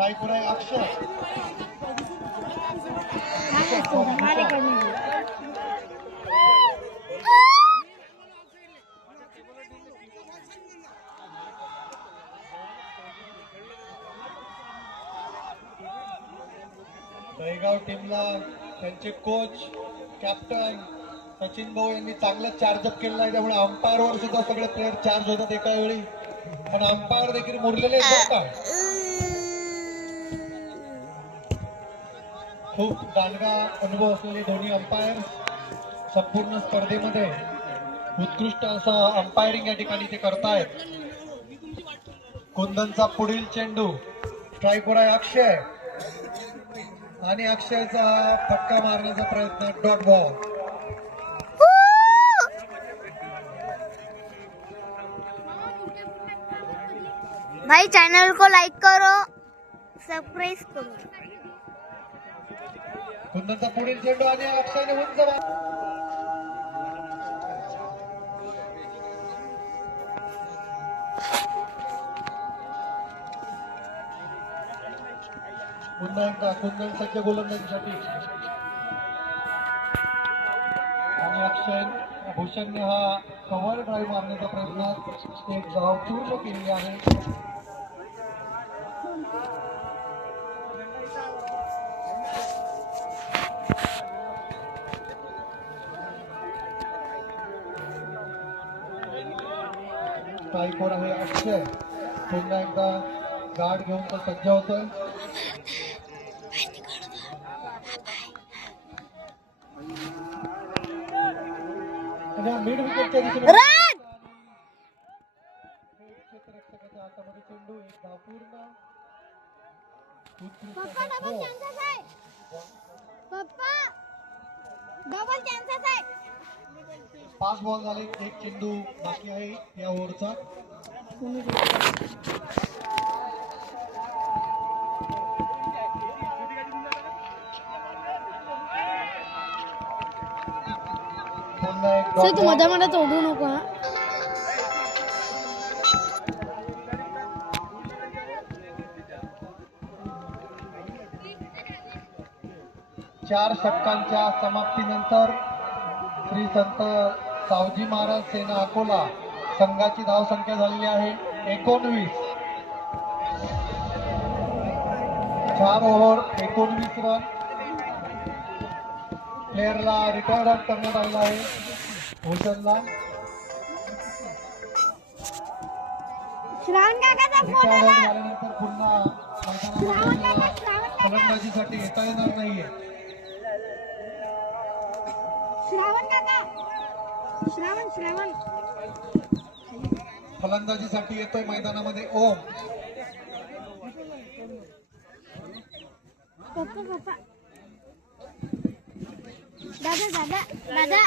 Try कराय अक्षय दहीगाव टीमला त्यांचे कोच कॅप्टन सचिन भाऊ यांनी चांगलं चार्जअप केलेलं आहे, त्यामुळे अंपायर वर सुद्धा सगळे प्लेयर चार्ज होतात एका वेळी, पण अंपायर देखील मुरलेले आहेत. खूप दांडगा अनुभव असलेले दोन्ही अंपायर संपूर्ण स्पर्धेमध्ये उत्कृष्ट असं अंपायरिंग या ठिकाणी ते करतायत. कुंदनचा पुढील चेंडू स्ट्राईक वर आहे अक्षय आणि अक्षयचा फटका मारण्याचा प्रयत्न, डॉट बॉल. भाई चैनल को लाइक करो, सब्सक्राइब करो. कुंदनचा पुढील चेंडू आणि अक्षयने उंच पुन्हा एकदा कुंदन सज्ज गोलंदाजीसाठी आणि अक्षय भूषणने हा कव्हर ड्राईव्ह मारण्याच्या प्रयत्नात एक धाव पूर्ण केली आहे. स्ट्राईकवर आहे अक्षय, पुन्हा एकदा गार्ड घेऊन तो सज्ज होतोय. मिड विकेटच्या दिशेने क्षेत्ररक्षकाच्या हातामध्ये चेंडू, एक धाव पूर्ण. पाच बॉल झाले, एक चेंडू बाकी आहे या ओव्हरचा. तू मध्ये मध्ये तोडू नको. चार षटकांच्या समाप्तीनंतर श्री संत सावजी महाराज सेना अकोला संघाची धाव संख्या झालेली आहे 19. 4 ओव्हर 19 रन. प्लेअरला रिटायर आउट करण्यात आलेला आहे भूषणला. रिटायर आउट झाल्यानंतर पुन्हा फलंदाजीसाठी येता येणार नाहीये. फलंदाजीसाठी येतोय मैदानामध्ये ओम. दादा दादा दादा